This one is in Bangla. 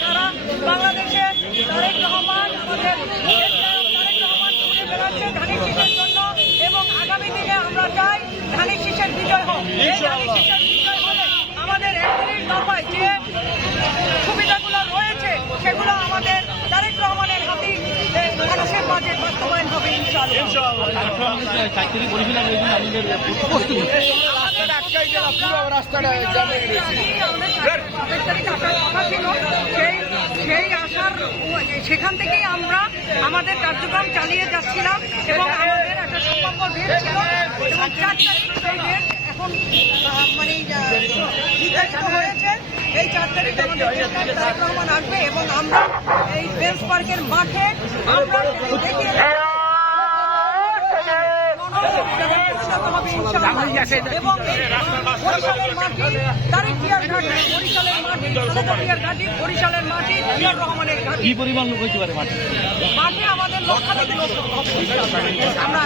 সারা বাংলাদেশে তারেক রহমান আমাদের ঘুরে বেড়াচ্ছে ধানের শীষের জন্য, এবং আগামী দিনে আমরা চাই ধানের শীষের বিজয় হোক। এই ধানের শীষের বিজয় হলে আমাদের 31 দফায় যে সুবিধাগুলো রয়েছে সেগুলো আমাদের তারেক রহমানের হাতেই মানুষের মাঝে বাস্তবায়ন হবে ইনশাআল্লাহ। সেই আশার সেখান থেকেই আমরা আমাদের কার্যক্রম চালিয়ে যাচ্ছিলাম, এবং আমাদের একটা সম্ভাব্য ডেট ছিল, এবং 4 তারিখ সেই ডেট এখন মানে নির্ধারিত হয়েছে। এই 4 তারিখ আমাদের তারেক রহমান আসবে, এবং আমরা এই বেঞ্চ পার্কের মাঠে আমরা দেখিয়ে এবং বরিশালের মাটি তারেক জিয়ার ঘাটি, বরিশালের মাটি খালেদা জিয়ার ঘাটি, বরিশালের মাটি জিয়াউর রহমানের ঘাটি। কি পরিমাণ লোক হইতে পারে মাঠে? মাঠে আমাদের লক্ষাধিক লোক হবে আমরা